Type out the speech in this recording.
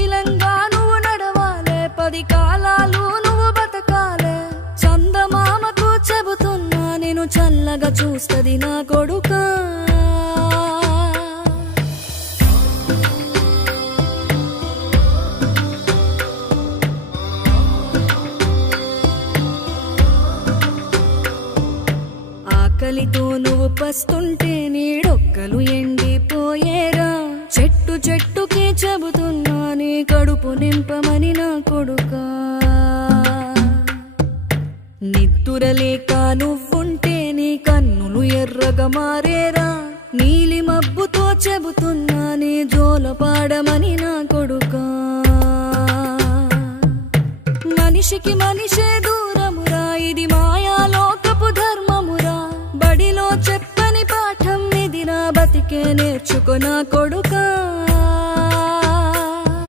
పదిలంగా నువ్వు నడవాలే 10 కాలాలు నువ్వు బతకాలే చందమామకు చెబుతున్నా నేను చల్లగా చూస్తది నా కొడుకా ఆకలితో నువ్వు పస్తుంటే నీడొక్కలు ఎండిపోయేరా చెట్టు చెట్టుకే చెబుతున్నా నీ కడుపు నింపమని నా కొడుకా నిద్దురలేక నువ్వుంటే నీ కన్నులు ఎర్రగా మారేరా నీలి మబ్బుతో చెబుతున్నా నీ జోలపాడమని నా కొడుకా మనిషికి మనిషే దూరమురా ఇది మాయాలోకపు ధర్మమురా బడిలో చెప్పని పాఠం ఇది నా బతికే నేర్చుకో నా కొడుకా